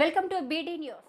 Welcome to BD news.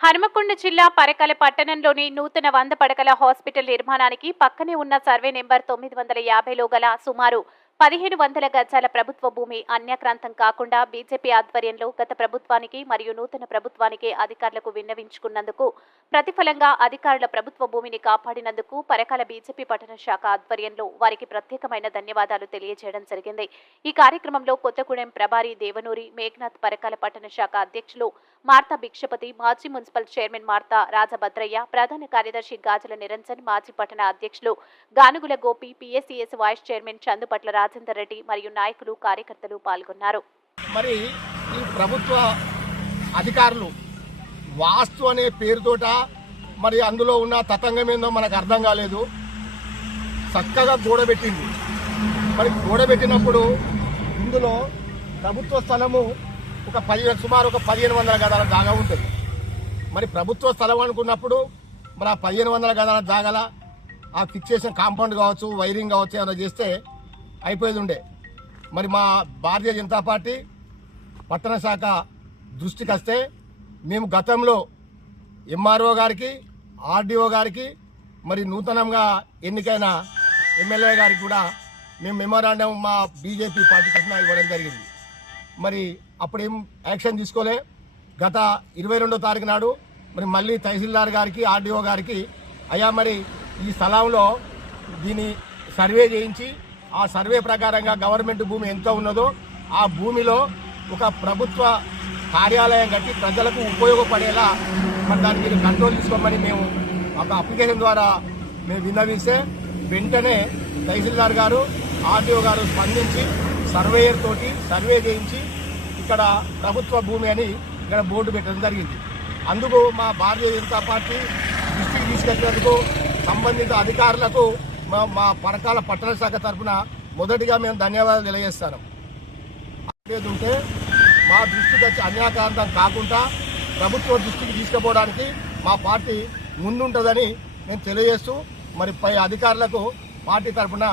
Hanumakonda జిల్లా పరకాల పట్టణంలోని నూతన 100 పడకల హాస్పిటల్ నిర్మాణానికి పక్కనే ఉన్న సర్వే నెంబర్ 950లో గల సుమారు 1500 గజాల ప్రభుత్వ భూమి అన్యాక్రాంతం కాకుండా బీజేపీ ఆధ్వర్యంలో గత ప్రభుత్వానికి మరియు నూతన ప్రభుత్వానికి అధికారులకు విన్నవించుకున్నందుకు ప్రతిఫలంగా అధికారుల ప్రభుత్వ భూమిని కాపాడినందుకు పరకాల బీజేపీ పట్టణ శాఖ ఆధ్వర్యంలో వారికి ప్రత్యేకమైన ధన్యవాదాలు తెలియజేయడం జరిగింది. ఈ కార్యక్రమంలో కొత్తగూడెం ప్రభారి దేవనూరి మేఘనాథ్ పరకాల పట్టణ శాఖ అధ్యక్షులు మార్తా భిక్షపతి, మాజీ మున్సిపల్ చైర్మన్ మార్తా రాజభద్రయ్య, ప్రధాన కార్యదర్శి గాజుల నిరంజన్, మాజీ పట్టణ అధ్యక్షులు Ganugula Gopi, PSCS vice chairman Chandupatla Rajender Reddy మరియు నాయకులు, కార్యకర్తలు పాల్గొన్నారు. మరి ఈ ప్రభుత్వ అధికారులు వాస్తు అనే పేరుతోట మరి అందులో ఉన్న తతంగం ఏందో మనకు అర్థం కాలేదు. చక్కగా గోడబెట్టింది. మరి గోడబెట్టినప్పుడు ఇందులో ప్రభుత్వ స్థలము సుమారు ఒక 1500 గదాల జాగా ఉంటుంది. మరి ప్రభుత్వ స్థలం అనుకున్నప్పుడు మరి ఆ 1500 గదాల జాగాల ఆ ఫిక్సేషన్ కాంపౌండ్ కావచ్చు, వైరింగ్ కావచ్చు ఏమైనా చేస్తే అయిపోయేది ఉండే. మరి మా భారతీయ జనతా పార్టీ పట్టణ శాఖ దృష్టికి వస్తే మేము గతంలో ఎంఆర్ఓ గారికి, ఆర్డీఓ గారికి, మరి నూతనంగా ఎన్నికైన ఎమ్మెల్యే గారికి కూడా మేము మెమోరాండం మా బీజేపీ పార్టీ తరఫున ఇవ్వడం జరిగింది. మరి అప్పుడేం యాక్షన్ తీసుకోలే. గత 22వ తారీఖు నాడు మరి మళ్ళీ తహసీల్దార్ గారికి, ఆర్డీఓ గారికి అయ్యా మరి ఈ స్థలంలో దీన్ని సర్వే చేయించి ఆ సర్వే ప్రకారంగా గవర్నమెంట్ భూమి ఎంత ఉన్నదో ఆ భూమిలో ఒక ప్రభుత్వ కార్యాలయం కట్టి ప్రజలకు ఉపయోగపడేలా మరి దాన్ని మీరు కంట్రోల్ తీసుకోమని మేము ఒక అప్లికేషన్ ద్వారా మేము విన్నవిస్తే వెంటనే తహసీల్దార్ గారు, ఆర్డీఓ గారు స్పందించి సర్వేయర్ తోటి సర్వే చేయించి ఇక్కడ ప్రభుత్వ భూమి అని ఇక్కడ బోర్డు పెట్టడం జరిగింది. అందుకు మా భారతీయ జనతా పార్టీ దృష్టికి తీసుకెళ్లేందుకు సంబంధిత అధికారులకు మా పరకాల పట్టణ శాఖ తరఫున మొదటిగా మేము ధన్యవాదాలు తెలియజేస్తాను. ఉంటే మా దృష్టికి వచ్చి అన్యాక్రాంతం కాకుండా ప్రభుత్వ దృష్టికి తీసుకుపోవడానికి మా పార్టీ ముందుంటుందని మేము తెలియజేస్తూ మరి పై అధికారులకు పార్టీ తరఫున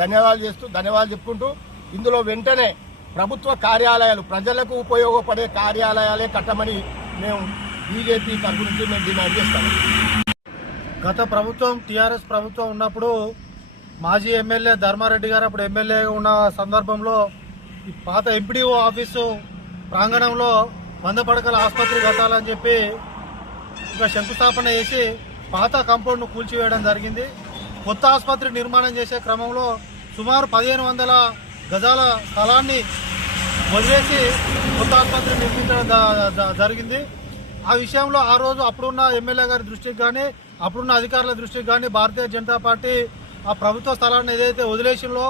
ధన్యవాదాలు చెప్పుకుంటూ ఇందులో వెంటనే ప్రభుత్వ కార్యాలయాలు, ప్రజలకు ఉపయోగపడే కార్యాలయాలే కట్టమని మేము బీజేపీ తరఫు నుంచి మేము డిమాండ్ చేస్తాము. గత ప్రభుత్వం టీఆర్ఎస్ ప్రభుత్వం ఉన్నప్పుడు మాజీ ఎమ్మెల్యే ధర్మారెడ్డి గారు అప్పుడు ఎమ్మెల్యేగా ఉన్న సందర్భంలో ఈ పాత ఎంపీడీఓ ఆఫీసు ప్రాంగణంలో 100 పడకల ఆసుపత్రి కట్టాలని చెప్పి ఇక శంకుస్థాపన చేసి పాత కాంపౌండ్ను కూల్చివేయడం జరిగింది. కొత్త ఆసుపత్రి నిర్మాణం చేసే క్రమంలో సుమారు 1500 గజాల స్థలాన్ని వదిలేసి కొత్త ఆసుపత్రి నిర్మించడం జరిగింది. ఆ విషయంలో ఆ రోజు అప్పుడున్న ఎమ్మెల్యే గారి దృష్టికి కానీ అప్పుడున్న అధికారుల దృష్టికి కానీ భారతీయ జనతా పార్టీ ఆ ప్రభుత్వ స్థలాన్ని ఏదైతే వదిలేసిందో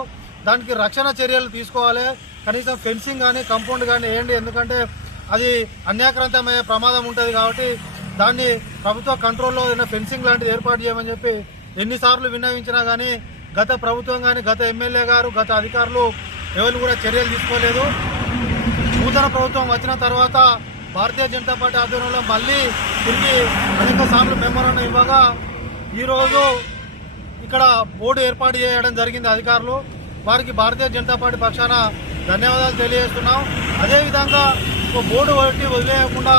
దానికి రక్షణ చర్యలు తీసుకోవాలి. కనీసం ఫెన్సింగ్ కానీ కాంపౌండ్ కానీ వేయండి. ఎందుకంటే అది అన్యాక్రాంతమయ్యే ప్రమాదం ఉంటుంది కాబట్టి దాన్ని ప్రభుత్వ కంట్రోల్లో ఏదైనా ఫెన్సింగ్ లాంటిది ఏర్పాటు చేయమని చెప్పి ఎన్నిసార్లు విన్నవించినా కానీ గత ప్రభుత్వం కానీ గత ఎమ్మెల్యే గారు గత అధికారులు ఎవరు కూడా చర్యలు తీసుకోలేదు. నూతన ప్రభుత్వం వచ్చిన తర్వాత భారతీయ జనతా పార్టీ ఆధ్వర్యంలో మళ్ళీ తిరిగి అనేక సార్లు మెమోరాండం ఇవ్వగా ఈరోజు ఇక్కడ బోర్డు ఏర్పాటు చేయడం జరిగింది అధికారులు. వారికి భారతీయ జనతా పార్టీ పక్షాన ధన్యవాదాలు తెలియజేస్తున్నాం. అదేవిధంగా ఒక బోర్డు ఒకటి వదిలేయకుండా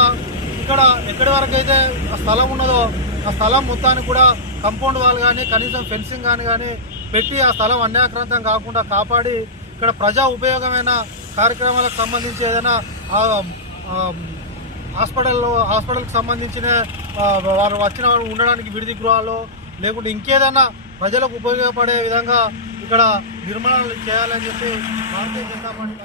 ఇక్కడ ఎక్కడి వరకు అయితే ఆ స్థలం ఉన్నదో ఆ స్థలం మొత్తానికి కూడా కాంపౌండ్ వాల్ కానీ కనీసం ఫెన్సింగ్ కానీ పెట్టి ఆ స్థలం అన్యాక్రాంతం కాకుండా కాపాడి ఇక్కడ ప్రజా ఉపయోగమైన కార్యక్రమాలకు సంబంధించి ఏదైనా హాస్పిటల్కి సంబంధించిన వారు వచ్చిన వారు ఉండడానికి విడిది గృహాల్లో లేకుంటే ఇంకేదైనా ప్రజలకు ఉపయోగపడే విధంగా ఇక్కడ నిర్మాణాలు చేయాలని చెప్పి భారతీయ జనతా పార్టీ